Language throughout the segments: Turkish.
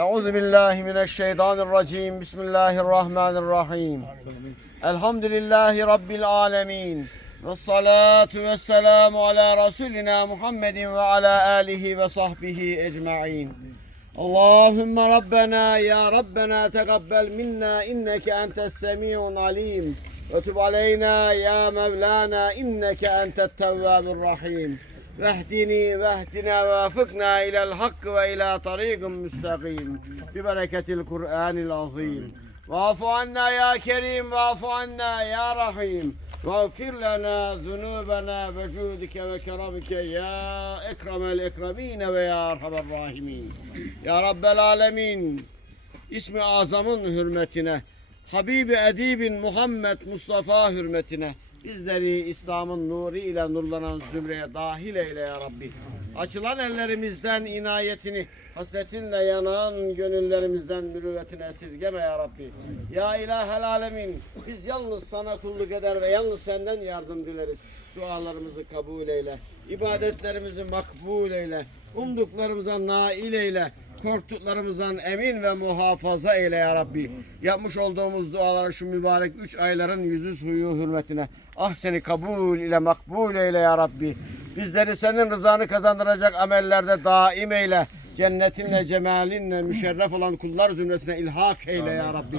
Euzu billahi mineşşeytanirracim. Bismillahirrahmanirrahim. Elhamdülillahi rabbil alamin. Ve salatu ve selamu ala rasulina Muhammedin ve ala alihi ve sahbihi ecmaîn. Allahümme Rabbena ya Rabbena tekabbel minna inneke entes semiun alim. Ve tub aleyna ya Mevlana inneke entet tevvabur rahim. واهدني واهدنا وافقنا إلى الحق وإلى طريق مستقيم ببركة القرآن العظيم واعف عنا يا كريم واعف عنا يا رحيم واغفر لنا ذنوبنا وجودك وكرمك يا أكرم الأكرمين ويا أرحم الراحمين يا رب العالمين ismi azamın hürmetine, Habibi Edibin Muhammed Mustafa hürmetine bizleri İslam'ın nuru ile nurlanan zümreye dahil eyle ya Rabbi. Açılan ellerimizden inayetini, hasretinle yanan gönüllerimizden mürüvvetini esirgeme ya Rabbi. Ya ilahel alemin biz yalnız sana kulluk eder ve yalnız senden yardım dileriz. Dualarımızı kabul eyle. ibadetlerimizi makbul eyle. Umduklarımıza nail eyle korktuklarımızdan emin ve muhafaza eyle ya Rabbi. Yapmış olduğumuz dualara şu mübarek üç ayların yüzü suyu hürmetine ah seni kabul ile makbul eyle ya Rabbi. Bizleri senin rızanı kazandıracak amellerde daim eyle. Cennetinle, cemalinle müşerref olan kullar zümresine ilhak eyle ya Rabbi.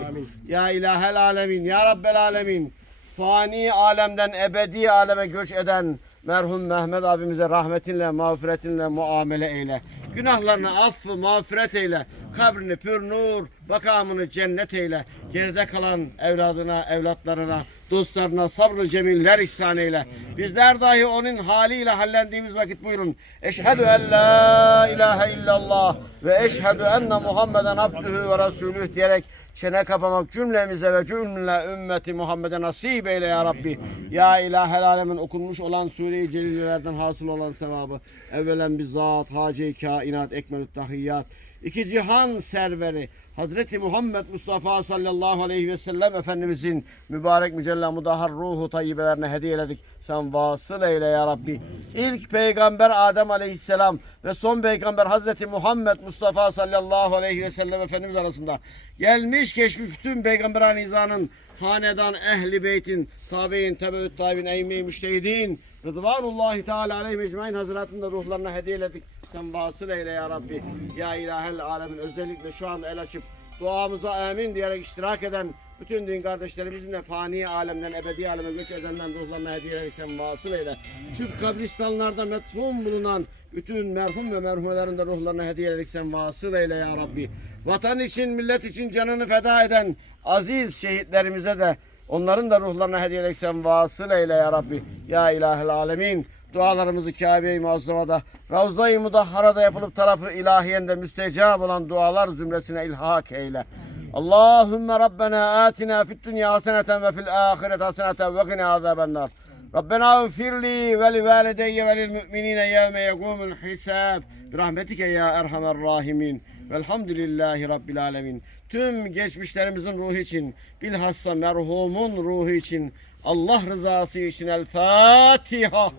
Ya ilahel alemin, ya Rabbel alemin. Fani alemden ebedi aleme göç eden merhum Mehmet abimize rahmetinle, mağfiretinle muamele eyle. Günahlarını affı, mağfiret eyle. Kabrini pür nur, makamını cennet eyle. Geride kalan evladına, evlatlarına, dostlarına sabrı cemiller ihsan eyle. Bizler dahi onun haliyle hallendiğimiz vakit buyurun. Eşhedü en la ilahe illallah ve eşhedü enne Muhammeden abdühü ve resulüh diyerek çene kapamak cümlemize ve cümle ümmeti Muhammed'e nasip eyle ya Rabbi. Ya ilahel alemin okunmuş olan sure-i celilelerden hasıl olan sevabı. Evvelen bizzat hace-i kainat ekmelüt tahiyyat. İki cihan serveri Hazreti Muhammed Mustafa sallallahu aleyhi ve sellem Efendimizin mübarek mücella mudahhar ruhu tayyibelerine hediye eledik. Sen vasıl eyle ya Rabbi. İlk peygamber Adem aleyhisselam ve son peygamber Hazreti Muhammed Mustafa sallallahu aleyhi ve sellem Efendimiz arasında gelmiş geçmiş bütün peygamber nizanın hanedan ehli beytin tabi'in tebeüt tabi'in eyyime müştehidin Rıdvanullahi Teala aleyhi mecmain hazretinde ruhlarına hediye eledik. Sen vasıl eyle ya Rabbi. Ya ilahel alemin özellikle şu an el açıp duamıza amin diyerek iştirak eden bütün din kardeşlerimizin de fani alemden ebedi aleme göç edenlerin ruhlarına hediye ederek sen vasıl eyle. Şu kabristanlarda metfun bulunan bütün merhum ve merhumelerin de ruhlarına hediye ederek sen vasıl eyle ya Rabbi. Vatan için, millet için canını feda eden aziz şehitlerimize de onların da ruhlarına hediye ederek sen vasıl eyle ya Rabbi. Ya ilahel alemin. Dualarımızı Kabe-i Muazzama'da, Ravza-i Mudahhara'da yapılıp tarafı ilahiyende müstecab olan dualar zümresine ilhak eyle. Allahümme Rabbena atina fid dünya haseneten ve fil ahiret haseneten ve gina azabennar. Rabbena ufirli ve li valideyye ve lil müminine yevme yegumul hisab. Birahmetike ya erhamer rahimin. Velhamdülillahi Rabbil alemin. Tüm geçmişlerimizin ruhu için, bilhassa merhumun ruhu için, Allah rızası için El Fatiha.